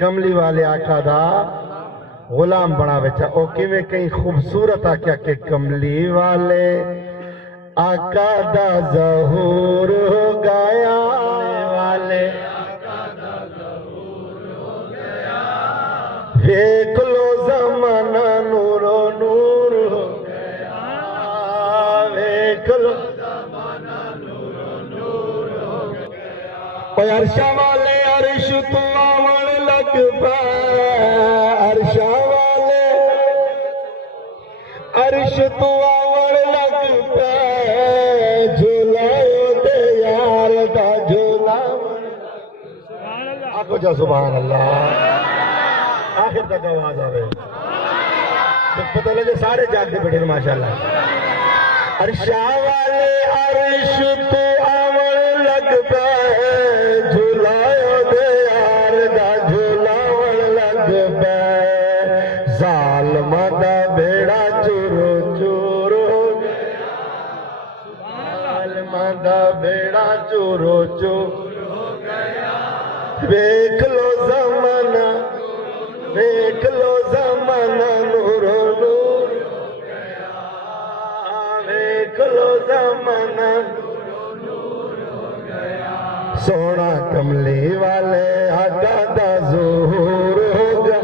کملی والے آقا دا غلام بنا بچا او کیویں کئی خوبصورت آقا کہ کملی والے آقا دا ظہور ہو گیا والے دیکھ لو زمانہ نور و نور ہو گیا دیکھ لو عرشہ والے عرش تو آون لگ پائے عرشہ والے عرش تو آون لگ پائے جھولائے دے یار دا جھولا آگو جا سبحان اللہ آخر تک آواز آوے تو پتہ لگے سارے جاگ دے بیٹھے ماشاءاللہ عرشہ والے عرش تو آون لگ پائے جھولائے دے یار دا جھولاون لگ پائے ظالم دا بیڑا چورو چور ہو گیا ظالم دا بیڑا چورو چور ہو گیا دیکھ لو زمانہ دیکھ لو زمانہ نور و نور ہو گیا دیکھ لو زمانہ سونا کملی والے آقا دا ظہور ہو گیا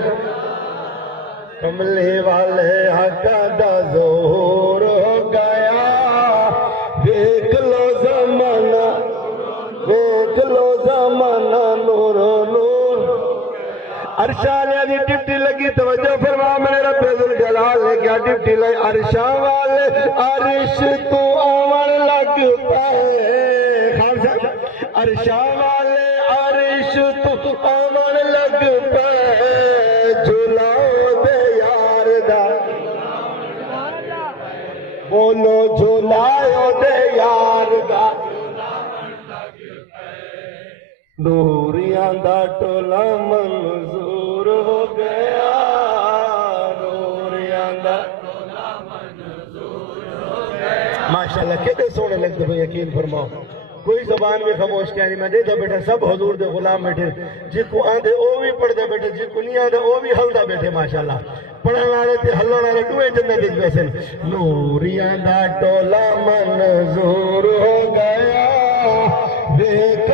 کملی والے آقا دا ظہور ہو گیا دیکھ لو زمانہ نور و نور عرشہ والے دی ڈپٹی لگی توجہ فرما میرے رب ذوالجلال نے کیا ڈپٹی لگی عرشہ والے عرش تو آون لگ پائے عرشہ والے عرش تو آون لگ پائے جھولاؤ دے یار دا بولو جھولاؤ دے یار دا نوریاں دا ٹولا منظور ہو گیا نوریاں دا ٹولا منظور ہو گیا ماشاءاللہ کہتے سونے لگتے بھئی یقین فرماؤ کوئی زبان میں خاموش کیا نہیں میں دیکھا بیٹھے سب حضور دے غلام بیٹھے جی کو آندھے او بھی پڑھ دے بیٹھے جی کو نہیں آندھے او بھی حل دے بیٹھے ماشاءاللہ پڑھن والے تے حلن والے دوئے جنت وچ ویسے نوریاں دا ٹولا منظور ہو گیا دیکھ